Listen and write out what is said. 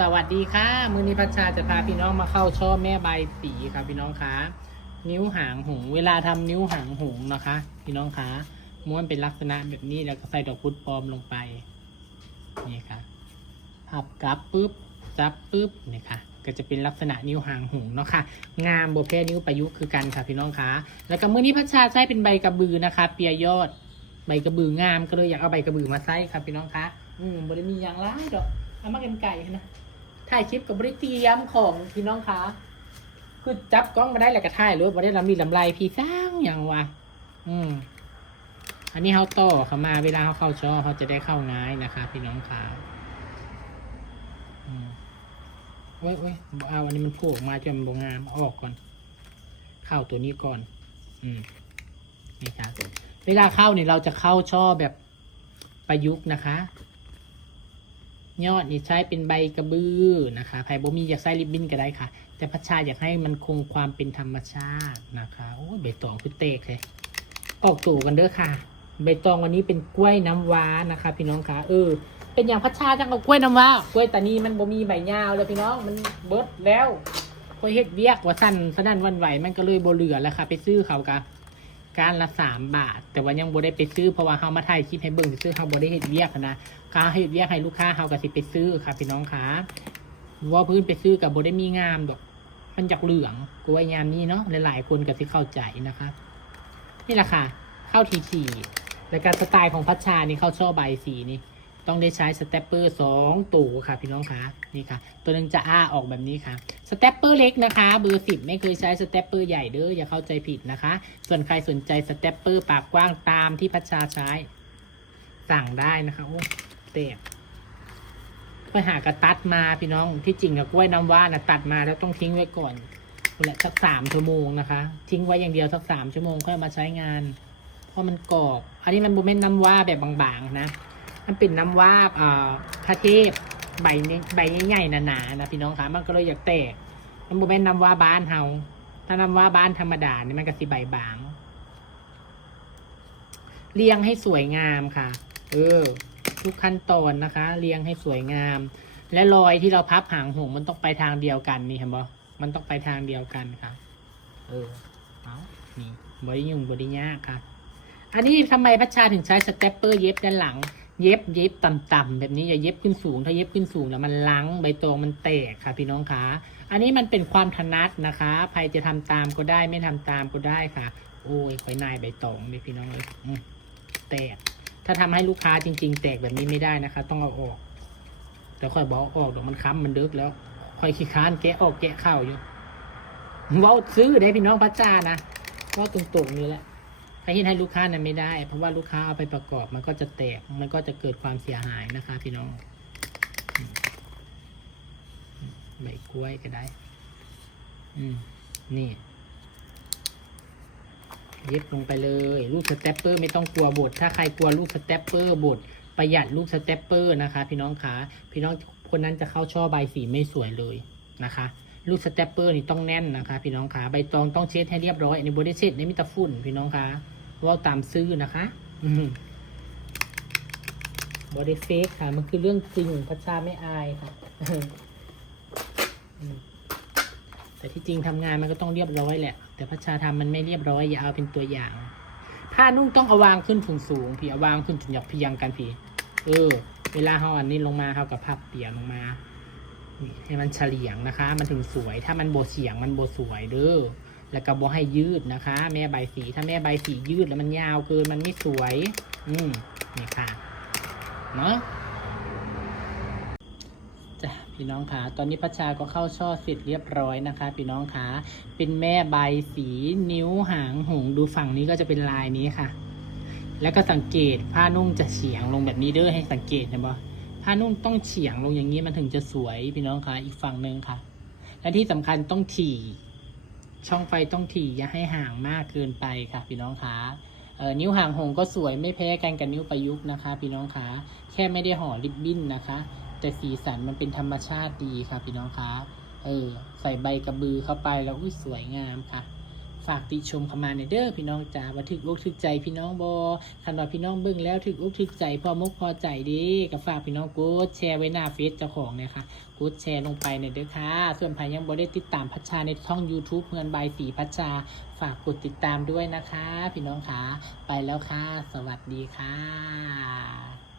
สวัสดีค่ะมือนี้พัชชาจะพาพี่น้องมาเข้าช่อแม่ใบสีครับพี่น้องคะนิ้วหางหงเวลาทำนิ้วหางหงนะคะ พี่น้องคะม้วนเป็นลักษณะแบบนี้แล้วก็ใส่ดอกพุธปลอมลงไปนี่ค่ะพับกลับปุ๊บจับปุ๊บนี่ค่ะก็จะเป็นลักษณะนิ้วหางหงเนาะค่ะงามโบแพ้นิ้วประยุกต์คือกันค่ะพี่น้องคะแล้วก็มือนี้พัชชาใช้เป็นใบกระบือนะคะเปียยอดใบกระบืองามก็เลยอยากเอาใบกระบือมาใส่ครับพี่น้องคะบริมีอย่างไรดอกเอามากันไก่นะถ่ายคลิปกับบริเตรียมของพี่น้องคะคือจับกล้องมาได้แหละก็ถ่ายรถมาได้ลำมีลำไรพี่สร้างอย่างวะอันนี้เขาต่อเขามาเวลาเขาเข้าช่อเขาจะได้เข้าง่ายนะคะพี่น้องคะโอ้ยเอาอันนี้มันโผล่มาจนมันบงามออกก่อนเข้าตัวนี้ก่อนนี่ค่ะเวลาเข้าเนี่ยเราจะเข้าช่อแบบประยุกต์นะคะยอดนี่ใช้เป็นใบกระบือนะคะไผ่บ่มีอยากใส่ริบบิ้นก็ได้ค่ะแต่พัชชาอยากให้มันคงความเป็นธรรมชาตินะคะโอ้ยใบตองคือเตกเลยออกตัวกันเด้อค่ะใบตองวันนี้เป็นกล้วยน้ำว้านะคะพี่น้องคะเป็นอย่างพัชชาจังกับกล้วยน้ำว้ากล้วยตานีมันบ่มีใบยาวเลยพี่น้องมันเบิดแล้วกล้วยเฮ็ดเวียกว่าสั้นสนั่นวันไหวมันก็เลยบ่เหลือแล้วค่ะไปซื้อเขากะการละ3 บาทแต่ว่ายังบ่ได้ไปซื้อเพราะว่าเขามาถ่ายคลิปให้เบิ่งซื้อเขาบ่ได้เฮ็ดเวียกนะเขาเฮ็ดเวียกให้ลูกค้าเขาก็สิไปซื้อค่ะพี่น้องคะว่าพื้นไปซื้อกับบ่ได้มีงามดอกมันจากเหลืองกล้วยยามนี้เนาะหลายๆคนก็สิเข้าใจนะคะนี่แหละค่ะเข้าทีแล้วการสไตล์ของพัชชานี่เข้าช่อใบสีนี่ต้องได้ใช้สเตปเปอร์2 ตัวค่ะพี่น้องคะนี่ค่ะตัวหนึ่งจะออกแบบนี้ค่ะสเตปเปอร์เล็กนะคะเบอร์10ไม่เคยใช้สเตปเปอร์ใหญ่เด้ออย่าเข้าใจผิดนะคะส่วนใครสนใจสเตปเปอร์ปากกว้างตามที่พัชชาใช้สั่งได้นะคะโอ้เตะไปหากระตัดมาพี่น้องที่จริงกับกล้วยน้ำว้านะตัดมาแล้วต้องทิ้งไว้ก่อนละสัก3 ชั่วโมงนะคะทิ้งไว้อย่างเดียวสัก3 ชั่วโมงค่อยมาใช้งานเพราะมันกรอบอันนี้มันโมเมนต์น้ำว้าแบบบางๆนะมันเป็นน้ำว้าพระเทพใบใหญ่ๆหนาๆนะพี่น้องคะมันก็เลยอยากแตกมันโมเมนต์น้ำว้าบ้านเฮาถ้าน้ำว้าบ้านธรรมดานี่มันก็สิใบบางเรียงให้สวยงามค่ะทุกขั้นตอนนะคะเรียงให้สวยงามและรอยที่เราพับหางหงมันต้องไปทางเดียวกันนี่เห็นบ่มันต้องไปทางเดียวกันค่ะเอานี่บริยุ่งบริยากค่ะอันนี้ทำไมพัชชาถึงใช้สเตปเปอร์เย็บด้านหลังเย็บต่ำๆแบบนี้อย่าเย็บขึ้นสูงถ้าเย็บขึ้นสูงแล้วมันลังใบตองมันแตกค่ะพี่น้องคะอันนี้มันเป็นความถนัดนะคะใครจะทำตามก็ได้ไม่ทำตามก็ได้ค่ะโอ้ยไว้นายใบตองเลยพี่น้องเลยแตกถ้าทำให้ลูกค้าจริงๆแตกแบบนี้ไม่ได้นะคะต้องเอาออกแต่ค่อยบอกออกเดี๋ยวมันค้ำมันดึกแล้วค่อยขี้ค้านแกะออกแกะเข้าอยู่ว่าซื้อได้พี่น้องพัชชานะว่าตรงๆนี่แหละใครเห็นให้ลูกค้านั้นไม่ได้เพราะว่าลูกค้าเอาไปประกอบมันก็จะแตกมันก็จะเกิดความเสียหายนะคะพี่น้องใบกล้วยก็ได้นี่เย็บลงไปเลยลูกสเตปเปอร์ไม่ต้องกลัวบดถ้าใครกลัวลูกสเตปเปอร์บดประหยัดลูกสเตปเปอร์นะคะพี่น้องคะพี่น้องคนนั้นจะเข้าช่อใบสีไม่สวยเลยนะคะลูกสเตปเปอร์นี่ต้องแน่นนะคะพี่น้องคะใบตองต้องเช็ดให้เรียบร้อยในบริเช็ดในมิตรฝุ่นพี่น้องคะว่าตามซื้อนะคะบริเฟกค่ะมันคือเรื่องจริงพัชชาไม่อายค่ะแต่ที่จริงทำงานมันก็ต้องเรียบร้อยแหละแต่พัชชาทำมันไม่เรียบร้อยอย่าเอาเป็นตัวอย่างผ้านุ่งต้องเอาวางขึ้นสูงพี่เอาวางขึ้นจนหยับเพียงกันพี่เวลาเขาอันนี้ลงมาเขากับพับเปียกลงมาให้มันเฉลียงนะคะมันถึงสวยถ้ามันโบเฉียงมันโบสวยเด้อแล้วก็โบให้ยืดนะคะแม่ใบสีถ้าแม่ใบสียืดแล้วมันยาวเกินมันไม่สวยนี่ค่ะเนาะจ้ะพี่น้องคะตอนนี้พัชชาก็เข้าช่อเสร็จเรียบร้อยนะคะพี่น้องคะเป็นแม่ใบสีนิ้วหางหงดูฝั่งนี้ก็จะเป็นลายนี้ค่ะแล้วก็สังเกตผ้านุ่งจะเฉียงลงแบบนี้เด้อให้สังเกตเห็นปะผ้านุ่งต้องเฉียงลงอย่างนี้มันถึงจะสวยพี่น้องคะอีกฝั่งหนึ่งค่ะและที่สำคัญต้องถี่ช่องไฟต้องถี่อย่าให้ห่างมากเกินไปค่ะพี่น้องคะนิ้วหางหงก็สวยไม่แพ้กันกับนิ้วประยุกต์นะคะพี่น้องคะแค่ไม่ได้ห่อริบบิ้นนะคะแต่สีสันมันเป็นธรรมชาติดีค่ะพี่น้องคะใส่ใบกระบือเข้าไปแล้วสวยงามค่ะ ฝากติชมเข้ามาในเด้อพี่น้องจ๋าว่าถึกอกถึกใจพี่น้องบอคันว่าพี่น้องเบิ่งแล้วถึกอกถึกใจพอมกพอใจดีก็ฝากพี่น้องกดแชร์ไว้หน้าเฟซเจ้าของเนี่ยค่ะกดแชร์ลงไปเนี่ยเด้อค่ะส่วนใครยังบ่ได้ติดตามพัชชาในช่อง YouTube เงินใบสีพัชชาฝากกดติดตามด้วยนะคะพี่น้องค่ะไปแล้วค่ะสวัสดีค่ะ